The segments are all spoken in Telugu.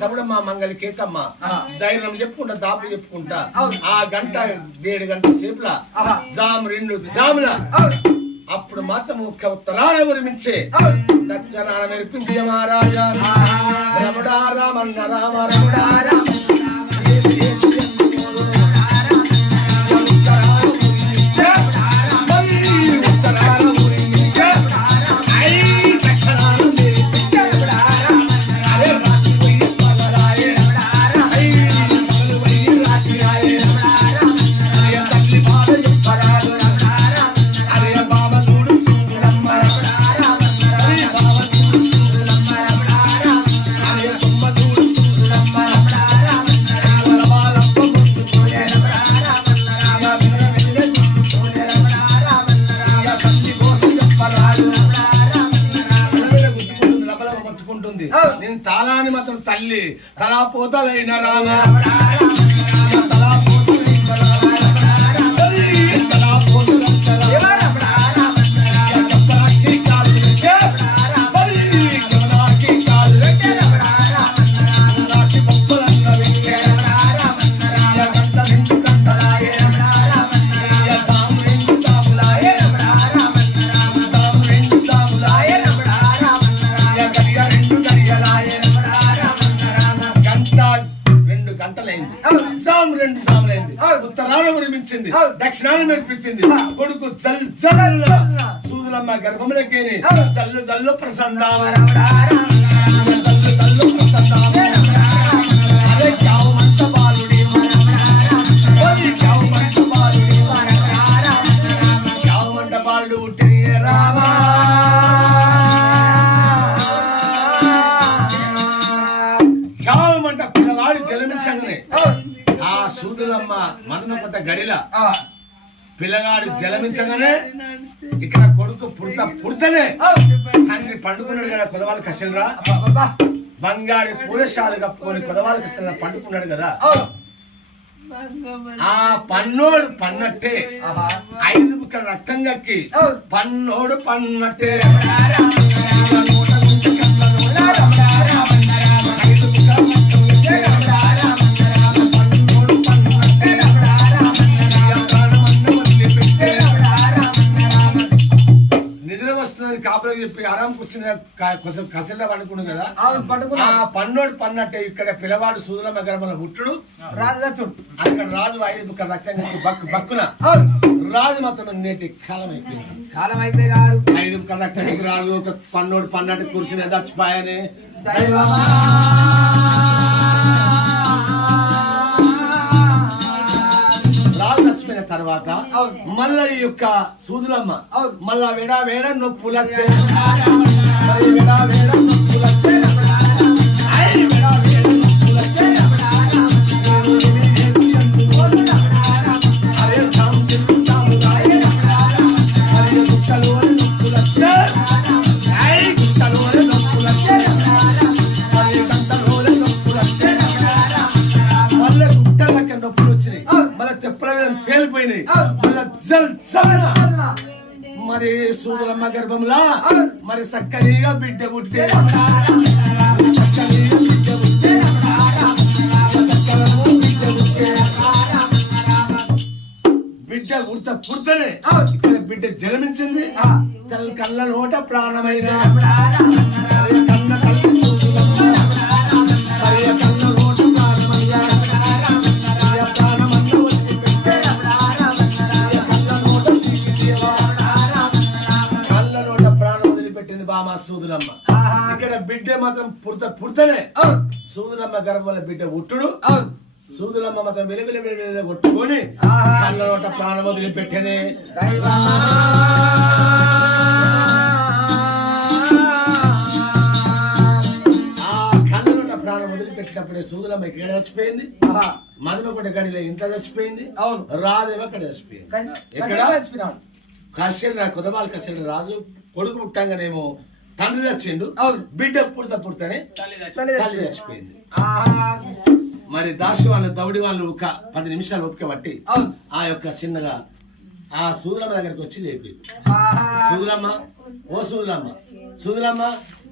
సబుడమ్మ మంగళి కేకమ్మ ధైర్యం చెప్పుకుంటా దాపులు చెప్పుకుంటా. ఆ గంట ఏడు గంటల సేపుల. జాము రెండు జాముల. అప్పుడు మాత్రం ఒక్క ఉత్తరాన అవును. దక్షిణాన మెరిపించే మహారాజా. రమడా రామన్న రామ రమడా రామ తల్లి తలా పోతలైన రామ తలా ప్రసన్నామ అదే చావుమంత బాలుడి ఓయ్ చావుమంత బాలుడి చావుమంట బాలుడు పుట్టిన రామా చావమంట పిల్లవాడు జలమించగానే ఆ సూదులమ్మ మదనపడ్డ గడిల పిల్లగాడు జలమించగానే ఇక్కడ కొడుకు పుడత పుడతనే. తండ్రి పండుకున్నాడు కదా కొదవాళ్ళు కష్టరా? బంగారు పూరశాలు కప్పుకొని కొదవాళ్ళు కష్టంగా పండుకున్నాడు కదా. ఆ. పన్నోడు పన్నట్టే. ఐదు బుక్కల రక్తం కక్కి. పన్నోడు పన్నట్టే. ఆరాం కూర్చుని కొంచెం కసల్లో పడుకున్నాడు కదా? ఆ పన్నోడు పన్నట్టే ఇక్కడ పిల్లవాడు సూదులమ్మ గర్భంలో పుట్టుడు. రాజదత్తుడు అక్కడ రాజు ఐదు కక్కి బక్కు బక్కున. రాజు మాత్రం నేటి కాలం అయిపోయింది కాలం అయిపోయినాడు ఐదు కలెక్టర్కి రాదు ఒక పన్నోడు పన్నట్టు కూర్చుని చచ్చిపోయాని దైవమా తర్వాత మళ్ళా ఈ యొక్క సూదులమ్మ మళ్ళా వేడా వేడ నొప్పులు వచ్చే మరి వేడా వేడ మరి సూదులమ్మ గర్భంలా మరి సక్కనిగా బిడ్డ పుట్టే బిడ్డ పుట్టే. సక్కనము బిడ్డ పుడతనే ఇక్కడ బిడ్డ జన్మించింది కళ్ళ నోట ప్రాణమైన బామ సూదులమ్మ. ఇక్కడ బిడ్డ మాత్రం పుడత పుడతనే. సూదులమ్మ గర్భంలో బిడ్డ ఉట్టుడు సూదులమ్మ మాత్రం వెలుగుల వెలుగుల కొట్టుకొని కళ్ళ నోట ప్రాణం వదిలిపెట్టనే. ప్రాణం వదిలిపెట్టినప్పుడే సూదులమ్మ ఇక్కడ చచ్చిపోయింది? మధుమకొండ గడిలో ఇంత చచ్చిపోయింది? అవును. రాదేమో అక్కడ చచ్చిపోయింది ఎక్కడ? కశ్యర కొదవాళ్ళ కశ్యర రాజు. కొడుకు పుట్టంగానేమో తండ్రి చచ్చిండు. అవును. బిడ్డ పుడత పుడతనే తల్లి చచ్చిపోయింది. మరి దాసి వాళ్ళ దౌడి వాళ్ళు ఒక పది నిమిషాలు ఒప్పుక బట్టి అవును. ఆ యొక్క చిన్నగా ఆ సూదులమ్మ దగ్గరికి వచ్చి లేపింది. సూదులమ్మ ఓ సూదులమ్మ సూదులమ్మ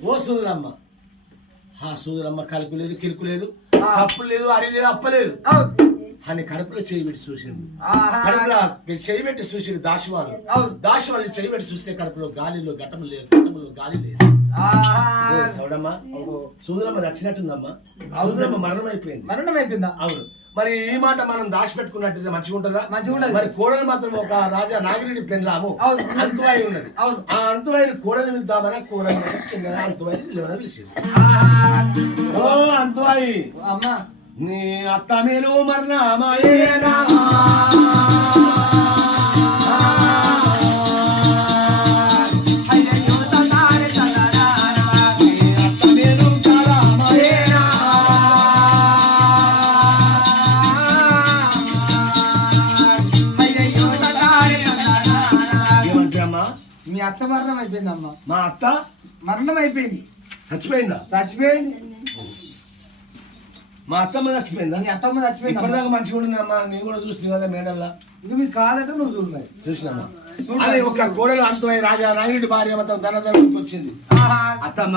ఓ సూదులమ్మ. ఆ సూదులమ్మ కలుపు లేదు కిరుకు లేదు ఆ. సప్పు లేదు అరి లేదు అప్పలేదు అవును. అని కడుపులో చేయి పెట్టి చూసింది. కడుపులో చేయి పెట్టి చూసింది దాశవాళ్ళు. దాశవాళ్ళు చేయి పెట్టి చూస్తే కడుపులో గాలిలో ఘటము లేదు ఘటములో గాలి లేదు. సౌడమ్మ సూదులమ్మ నచ్చినట్టుందమ్మా. సూదులమ్మ మరణం అయిపోయింది మరణం అయిపోయిందా అవును. మరి ఈ మాట మనం దాచిపెట్టుకున్నట్టయితే మంచిగా ఉంటుందా? మంచిగా ఉంటది. మరి కోడలు మాత్రం ఒక రాజా నాగిరెడ్డి పెళ్ళాము. అంతువాయి ఉన్నది. అవును. ఆ అంతువాయిని కోడలు వెళ్తామని కోడలు చిన్నగా అంతువాయి పిలిచింది. ఓ అంతువాయి. అమ్మా. నీ అత్త మేలు మరణమాయేనా మీ అత్త మరణం అయిపోయిందమ్మా. మా అత్త మరణం అయిపోయింది. చచ్చిపోయిందా? చచ్చిపోయింది. మా అత్తమ్మ చచ్చిపోయిందా. నీ అత్తమ్మ చచ్చిపోయింది ఇప్పటిదాకా మంచిగా ఉండిందమ్మా. నేను కూడా చూస్తుంది కదా మేడల్లా ఇక మీకు కాదట నువ్వు చూడు మరి చూసినామా అదే ఒక కోడలు అంతమై రాజా నాయుడు భార్య మొత్తం ధన ధనకు వచ్చింది. ఆహా. అత్తమ్మ.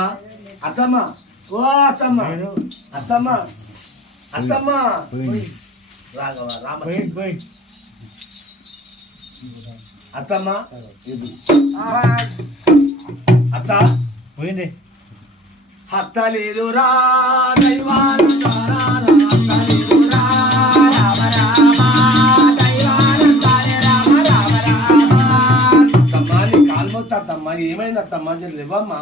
అత్తమ్మ. ఓ అత్తమ్మ. అత్తమ్మ. అత్తమ్మ. రాఘవ రామ అత్తమ్మ. ఇది. ఆహా. అత్త. పోయింది. అత్త లేదు రా దైవాన అత్తమ్మ ఏమైంది అత్తమ్మ జర లేవమ్మా.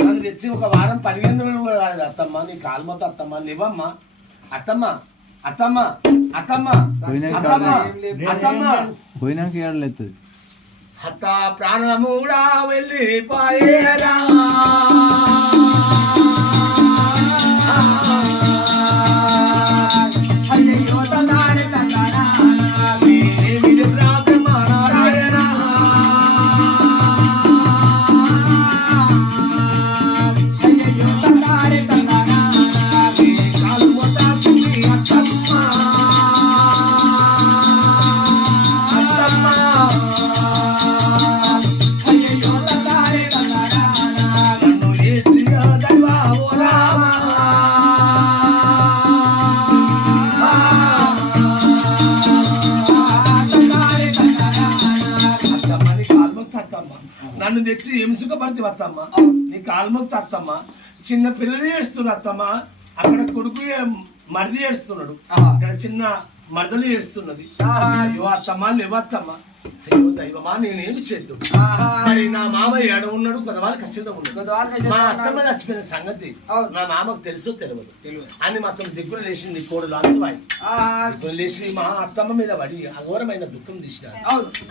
నన్ను తెచ్చి ఒక వారం పదిహేను రోజులు కూడా కాలేదు అత్తమ్మ. నీ కాల్మొత్త అత్తమ్మ. లేవమ్మ. అత్తమ్మ. అత్తమ్మ. అత్తమ్మ. అత్తమ్మ. అత్తమ్మ. పోయినాక ఏడలేదు అత్త ప్రాణముడా వెళ్ళిపోయేరా. తెచ్చి హింసుక పడితే అత్తమ్మ నీ కాల్మొక్త అత్తమ్మ చిన్న పిల్లలు ఏడుస్తున్నారు అత్తమ్మ. అక్కడ కొడుకు మరిది ఏడుస్తున్నాడు. అక్కడ చిన్న మరదలు ఏడుస్తున్నది. అత్తమ్మ లేవత్తమ్మ. అయ్యో దైవమా నేనేమి చేద్దు ఆహా. మరి నా మామ ఏడ ఉన్నాడు కొంతవాళ్ళు ఉన్నాడు మా. అత్తమ్మ చచ్చిపోయిన సంగతి. నా మామకు తెలుసో తెలియదు. అని మాత్రం దిగ్గులు లేచింది కోడలు అంతవాయి ఆహా. దిగ్గులు లేచి మా అత్తమ్మ మీద పడి అఘోరమైన దుఃఖం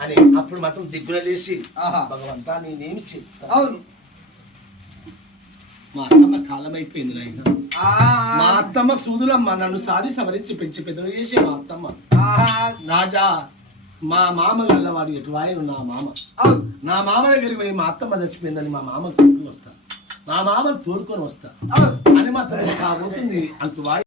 అని అప్పుడు మాత్రం దిగ్గుల లేచి. భగవంతా నేనేమి చెప్తా అవును మా అత్తమ్మ కాలం అయిపోయింది నాయన. మా అత్తమ్మ సూదులమ్మ నన్ను సాది సవరించి పెంచి పెద్దలు చేసే మా అత్తమ్మ. రాజా మా మామ గల్లవాడు ఎటు వాయను నా మామ. నా మామ దగ్గరికి పోయి మా అత్తమ్మ చచ్చిపోయిందని మా మామ తోడుకొని వస్తా. మా మామను తోడుకొని వస్తా. అని మాత్రం కాబోతుంది అంత వాయి